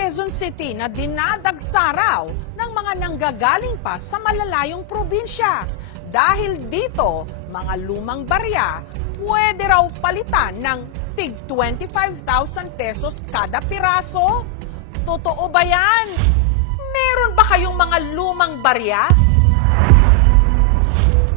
Quezon City na dinadagsaraw ng mga nanggagaling pa sa malalayong probinsya. Dahil dito, mga lumang barya, pwede raw palitan ng tig 25,000 pesos kada piraso. Totoo ba yan? Meron ba kayong mga lumang barya?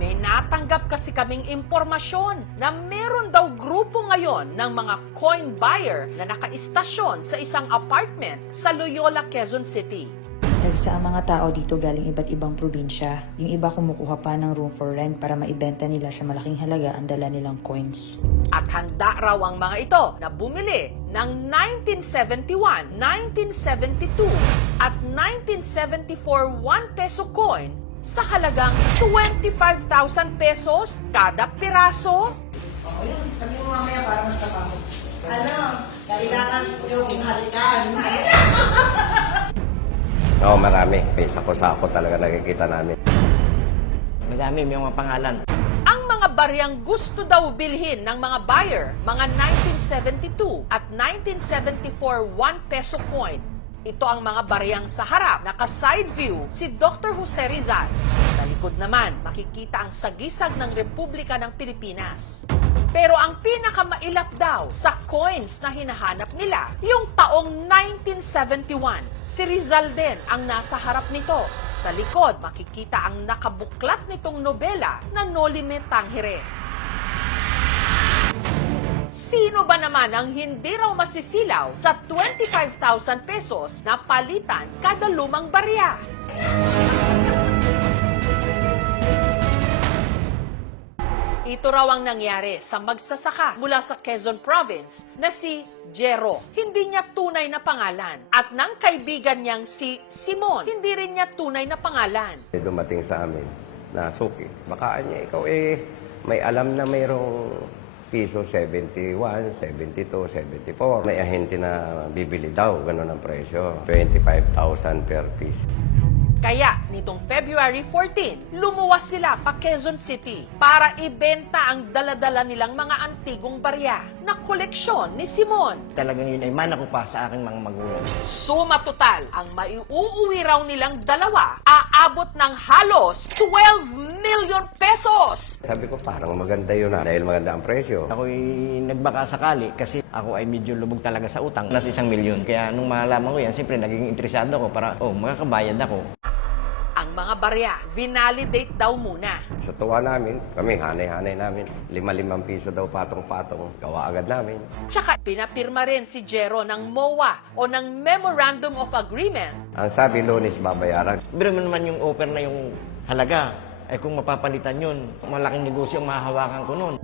May natanggap kasi kaming impormasyon na meron daw grupo ngayon ng mga coin buyer na nakaistasyon sa isang apartment sa Loyola, Quezon City. Nagsa ang mga tao dito galing iba't ibang probinsya. Yung iba kumukuha pa ng room for rent para maibenta nila sa malaking halaga ang dala nilang coins. At handa raw ang mga ito na bumili ng 1971, 1972 at 1974 1 peso coin sa halagang 25,000 pesos kada piraso. Yun, sabi mo mamaya para mas kapamot. Kailangan yung halikan. Oo, marami. May sako-sako talaga nakikita namin. Madami, may mga pangalan. Ang mga baryang gusto daw bilhin ng mga buyer, mga 1972 at 1974 1 peso coin. Ito ang mga baryang sa harap, naka-side view si Dr. Jose Rizal. Sa likod naman, makikita ang sagisag ng Republika ng Pilipinas. Pero ang pinakamailap daw sa coins na hinahanap nila, yung taong 1971. Si Rizal din ang nasa harap nito. Sa likod, makikita ang nakabuklat nitong nobela na No Limit Tangere. Sino ba naman ang hindi raw masisilaw sa 25,000 pesos na palitan kada lumang barya? Ito raw ang nangyari sa magsasaka mula sa Quezon Province na si Jero. Hindi niya tunay na pangalan. At ng kaibigan niyang si Simon, hindi rin niya tunay na pangalan. Dumating sa amin na suki. Baka niya, ikaw may alam na mayroong piso 71, 72, 74. May ahente na bibili daw, ganun ang presyo. 25,000 per piece. Kaya, nitong February 14, lumuwas sila pa Quezon City para ibenta ang daladala nilang mga antigong barya na koleksyon ni Simon. Talagang yun ay mana ko pa sa aking mga magulang. Suma total, ang maiuuwi raw nilang dalawa, aabot ng halos 12 million pesos! Sabi ko, parang maganda yun dahil maganda ang presyo. Ako'y nagbaka sakali kasi ako ay medyo lubog talaga sa utang. Nasa 1 milyon. Kaya nung malaman ko yan, siyempre naging interesado ako para, makakabayad ako. Ang mga barya, vinalidate daw muna. Sa tuwa namin, kami hanay-hanay namin. 5 piso daw patong-patong. Gawa agad namin. Tsaka pinapirma rin si Jero ng MOA o ng Memorandum of Agreement. Ang sabi, Lunes babayaran. Pero naman yung offer na yung halaga, ay kung mapapalitan yun, malaking negosyo ang mahahawakan ko nun.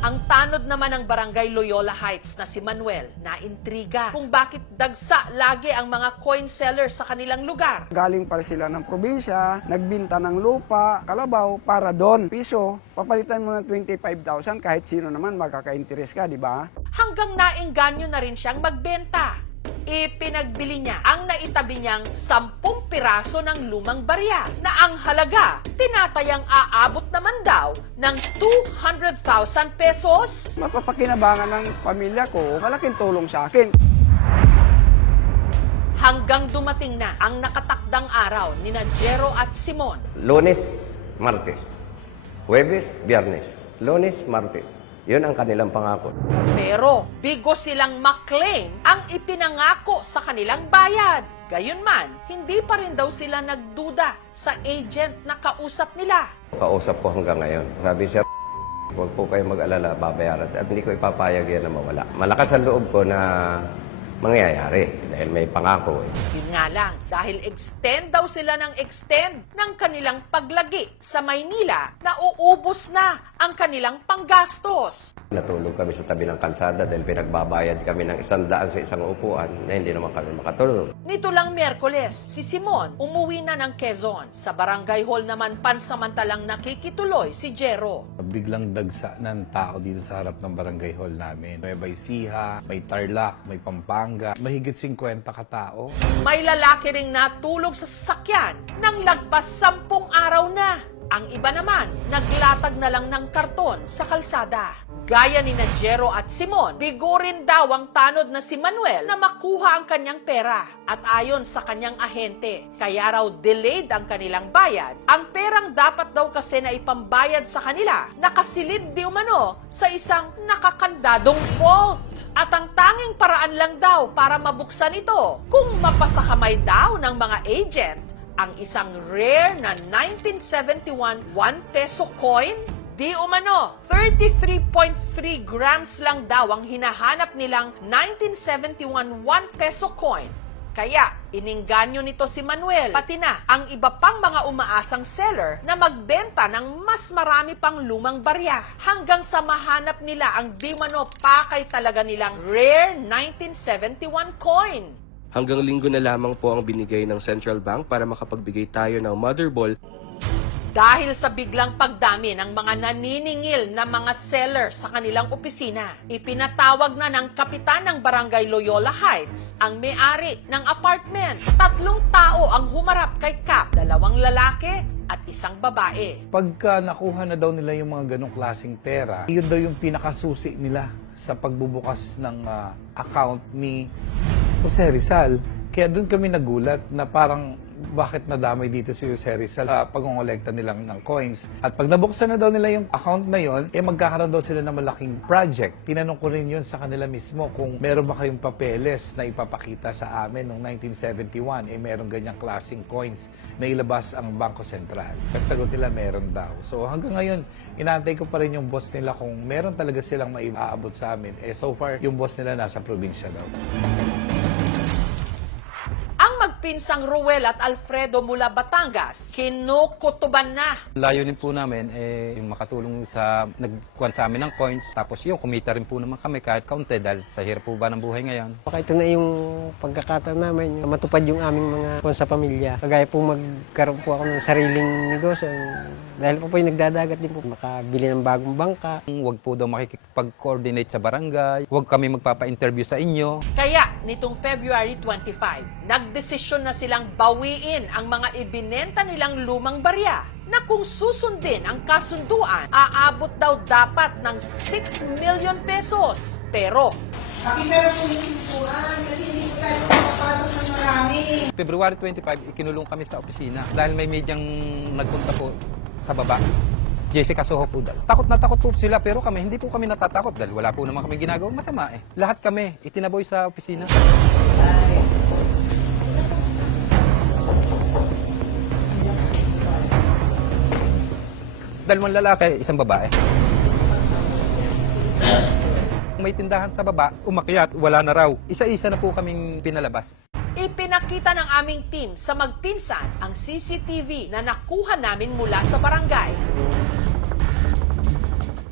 Ang tanod naman ng Barangay Loyola Heights na si Manuel na intriga kung bakit dagsa lagi ang mga coin seller sa kanilang lugar. Galing pa sila ng probinsya, nagbinta ng lupa, kalabaw, para doon. Piso, papalitan mo ng 25,000 kahit sino naman magkaka-interest ka, di ba? Hanggang naengganyo na rin siyang magbenta. Ipinagbili niya ang naitabi niyang 10 piraso ng lumang barya na ang halaga tinatayang aabot naman daw ng 200,000 pesos. Mapapakinabangan ng pamilya ko, malaking tulong sa akin. Hanggang dumating na ang nakatakdang araw ni Jero at Simon. Lunes, Martes. Huwebes, Biyernes. Lunes, Martes. Yun ang kanilang pangako. Pero bigo silang maklaim ang ipinangako sa kanilang bayad. Gayunman, hindi pa rin daw sila nagduda sa agent na kausap nila. Kausap ko hanggang ngayon. Sabi siya, huwag po kayo mag-alala, babayaran. At hindi ko ipapayag yan na mawala. Malakas ang loob ko na mangyayari dahil may pangako. Yun nga lang, dahil extend daw sila ng extend ng kanilang paglagi sa Maynila, nauubos na ang kanilang panggastos. Natulog kami sa tabi ng kalsada dahil pinagbabayad kami ng 100 sa isang upuan na hindi naman kami makatulog. Nito lang Miyerkules, si Simon umuwi na ng Quezon. Sa barangay hall naman pansamantalang nakikituloy si Jero. Biglang dagsa ng tao dito sa harap ng barangay hall namin. May Baysiha, may Tarlac, may Pampanga, mahigit 50 katao. May lalaki ring natulog sa sasakyan nang lagpas 10 araw na. Ang iba naman, naglatag na lang ng karton sa kalsada. Gaya ni Jero at Simon, bigo rin daw ang tanod na si Manuel na makuha ang kanyang pera. At ayon sa kanyang ahente, kaya raw delayed ang kanilang bayad. Ang perang dapat daw kasi na ipambayad sa kanila, nakasilid di umano sa isang nakakandadong vault. At ang tanging paraan lang daw para mabuksan ito, kung mapasakamay daw ng mga agent, ang isang rare na 1971 1 peso coin. Di umano, 33.3 grams lang daw ang hinahanap nilang 1971 1 peso coin. Kaya, iningganyo nito si Manuel, pati na ang iba pang mga umaasang seller na magbenta ng mas marami pang lumang barya hanggang sa mahanap nila ang di umano pakay talaga nilang rare 1971 coin. Hanggang linggo na lamang po ang binigay ng Central Bank para makapagbigay tayo ng mother ball. Dahil sa biglang pagdami ng mga naniningil na mga seller sa kanilang opisina, ipinatawag na ng kapitan ng Barangay Loyola Heights ang may-ari ng apartment. 3 tao ang humarap kay Cap, 2 lalaki at 1 babae. Pagka nakuha na daw nila yung mga ganong klaseng pera, yun daw yung pinakasusi nila sa pagbubukas ng account ni Jose Rizal. Kaya doon kami nagulat na parang bakit nadamay dito si Jose Rizal sa pag-ngolekta nilang ng coins. At pag nabuksan na daw nila yung account na yon, magkakaroon daw sila ng malaking project. Tinanong ko rin yun sa kanila mismo kung meron ba kayong papeles na ipapakita sa amin noong 1971, meron ganyang klaseng coins na ilabas ang Bangko Sentral. At sagot nila meron daw. So hanggang ngayon, inaantay ko pa rin yung boss nila kung meron talaga silang maiaabot sa amin. So far, yung boss nila nasa probinsya daw. Magpinsang Ruel at Alfredo mula Batangas, kinukutuban na. Layunin po namin yung makatulong sa nagkuhan sa amin ng coins, tapos yung kumita rin po naman kami kahit kaunti dahil sa hirap po ba ng buhay ngayon. Baka ito na yung pagkakataon namin, matupad yung aming mga kung sa pamilya. Kagaya po magkaroon po ako ng sariling negosyo. Dahil po yung nagdadagat din po, makabili ng bagong bangka. Huwag po daw makikipag-coordinate sa barangay, huwag kami magpapa-interview sa inyo. Kaya, nitong February 25, nagdesisyon na silang bawiin ang mga ibinenta nilang lumang barya na kung susundin ang kasunduan, aabot daw dapat ng 6 million pesos. Pero, Pakisarap po yung pintuan kasi hindi po tayo makapasok ng marami. February 25, ikinulong kami sa opisina dahil may medyang nagpunta po sa baba. Jessica Soho po daw. Takot na takot po sila pero kami, hindi po kami natatakot dahil wala po naman kami ginagawang masama eh. Lahat kami, itinaboy sa opisina. Dalawang lalaki, 1 babae. May tindahan sa baba, umakyat, wala na raw. Isa-isa na po kaming pinalabas. ipinakita ng aming team sa magpinsan ang CCTV na nakuha namin mula sa barangay.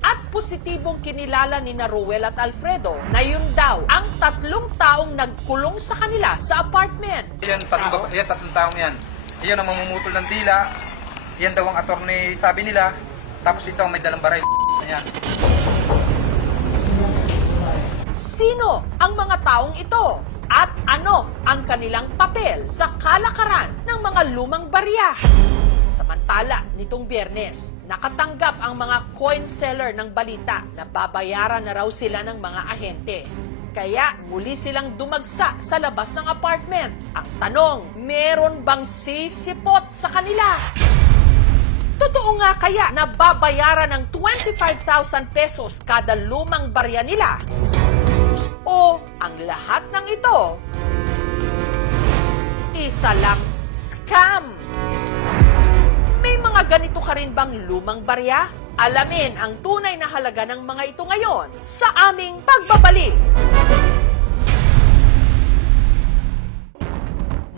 At positibong kinilala ni Ruel at Alfredo na yun daw ang 3 taong nagkulong sa kanila sa apartment. Yan, tatlong taong yan. Iyan ang mamumutol ng dila. Yan daw ang attorney sabi nila. Tapos ito ang may dalang baril. Ayan. Sino ang mga taong ito? At ano ang kanilang papel sa kalakaran ng mga lumang barya? Samantala, nitong Biyernes, nakatanggap ang mga coin seller ng balita na babayaran na raw sila ng mga ahente. Kaya muli silang dumagsa sa labas ng apartment. Ang tanong, meron bang sisipot sa kanila? Totoo nga kaya na babayaran ng 25,000 pesos kada lumang barya nila? O ang lahat ng ito, isa lang scam? May mga ganito ka rin bang lumang barya? Alamin ang tunay na halaga ng mga ito ngayon sa aming pagbabalik.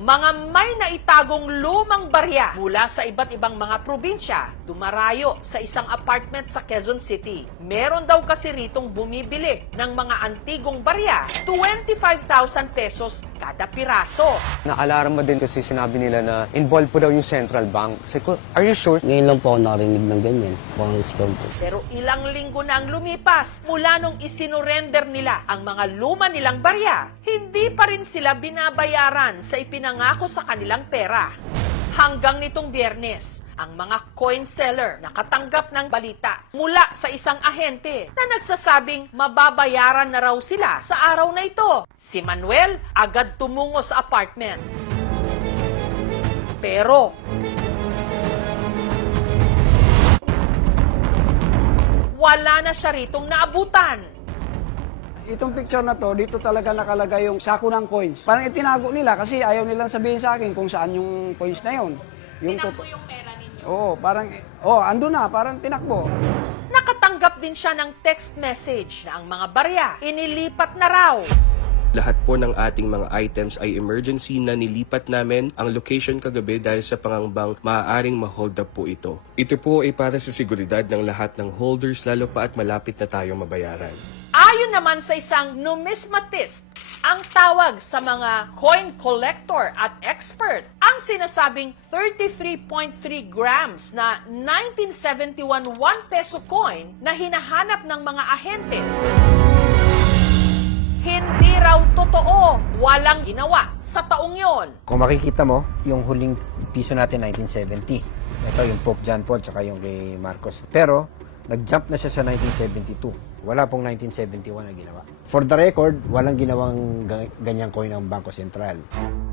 Mga may naitagong lumang barya mula sa iba't ibang mga probinsya, dumarayo sa isang apartment sa Quezon City. Meron daw kasi ritong bumibili ng mga antigong barya, 25,000 pesos kada piraso. Nakalarma din kasi sinabi nila na involved po daw yung Central Bank. Sabi ko, are you sure? Ngayon lang po ako narinig ng ganyan. Pang scam po. Pero ilang linggo na ang lumipas mula nung isinurrender nila ang mga luma nilang barya, hindi pa rin sila binabayaran sa ipinangako sa kanilang pera. Hanggang nitong Biyernes, ang mga coin seller nakatanggap ng balita mula sa isang ahente na nagsasabing mababayaran na raw sila sa araw na ito. Si Manuel agad tumungo sa apartment. Pero wala na siya ritong naabutan. Itong picture na to, dito talaga nakalagay yung sako ng coins. Parang itinago nila kasi ayaw nilang sabihin sa akin kung saan yung coins na yun. Tinakbo yung pera ninyo? Oo, parang, ando na, parang tinakbo. Nakatanggap din siya ng text message na ang mga barya inilipat na raw. Lahat po ng ating mga items ay emergency na nilipat namin ang location kagabi dahil sa pangangbang maaaring ma-hold up po ito. Ito po ay para sa seguridad ng lahat ng holders lalo pa at malapit na tayong mabayaran. Ayon naman sa isang numismatist, ang tawag sa mga coin collector at expert, ang sinasabing 33.3 grams na 1971 1 peso coin na hinahanap ng mga ahente. Hindi raw totoo, walang ginawa sa taong yon. Kung makikita mo, yung huling piso natin 1970. Ito yung Pope John Paul tsaka yung kay Marcos. Pero nag-jump na siya sa 1972. Wala pong 1971 na ginawa. For the record, walang ginawang ganyang coin ng Bangko Sentral.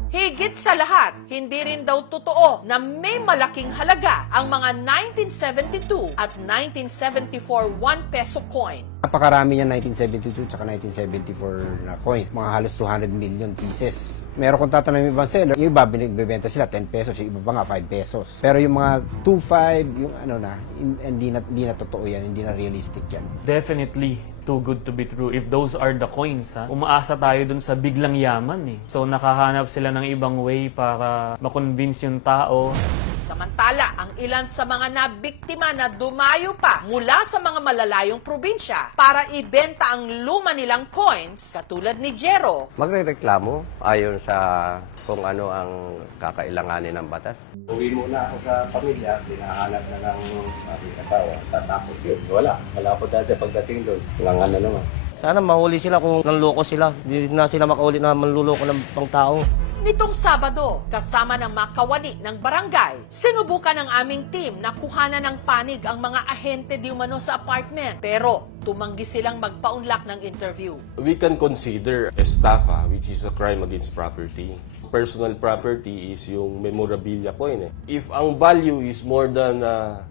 Higit sa lahat, hindi rin daw totoo na may malaking halaga ang mga 1972 at 1974 1 peso coin. Napakarami niya 1972 tsaka 1974 na coins. Mga halos 200 million pieces. Meron kung tatanungin yung ibang seller, yung iba bibenta sila 10 pesos, yung iba pa nga 5 pesos. Pero yung mga 2.5, yung hindi na totoo yan, hindi na realistic yan. Definitely too good to be true. If those are the coins, umaasa tayo dun sa biglang yaman eh. So nakahanap sila ng ibang way para makonvince yung tao. Samantala, ang ilan sa mga nabiktima na dumayo pa mula sa mga malalayong probinsya para ibenta ang luma nilang coins, katulad ni Jero. Magrereklamo ayon sa kung ano ang kakailanganin ng batas. Uwi muna ako sa pamilya, hinahanap na ng aking asawa. Tatakot yun. Wala po dati pagdating doon. Langan na naman. Sana mahuli sila kung nanloko sila. Hindi na sila makaulit na manluloko ng pang tao. Nitong Sabado, kasama ng mga kawani ng barangay, sinubukan ng aming team na kuhanan ng panig ang mga ahente di umano sa apartment. Pero tumanggi silang magpaunlak ng interview. We can consider estafa, which is a crime against property. Personal property is yung memorabilia coin. If ang value is more than,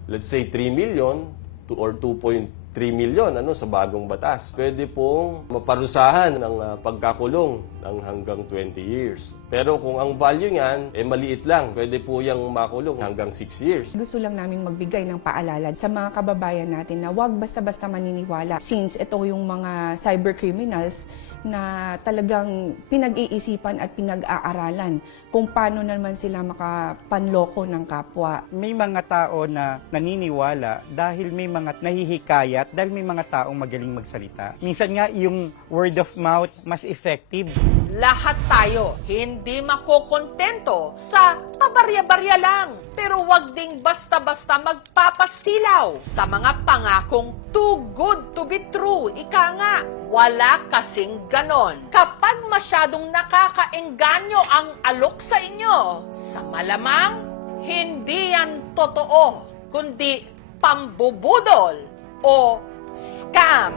let's say, 3 million or 2.3 million sa bagong batas, pwede pong maparusahan ng pagkakulong ng hanggang 20 years. Pero kung ang value niyan maliit lang, pwede po yung makulong hanggang 6 years. Gusto lang namin magbigay ng paalala sa mga kababayan natin na huwag basta-basta maniniwala, since ito yung mga cybercriminals na talagang pinag-iisipan at pinag-aaralan kung paano naman sila makapanloko ng kapwa. May mga tao na naniniwala dahil may mga nahihikayat, dahil may mga taong magaling magsalita. Minsan nga yung word of mouth mas effective. Lahat tayo hindi makokontento sa pabarya-barya lang. Pero wag ding basta-basta magpapasilaw sa mga pangakong too good to be true. Ika nga, wala kasing ganon. Kapag masyadong nakakaengganyo ang alok sa inyo, sa malamang, hindi yan totoo, kundi pambubudol o scam.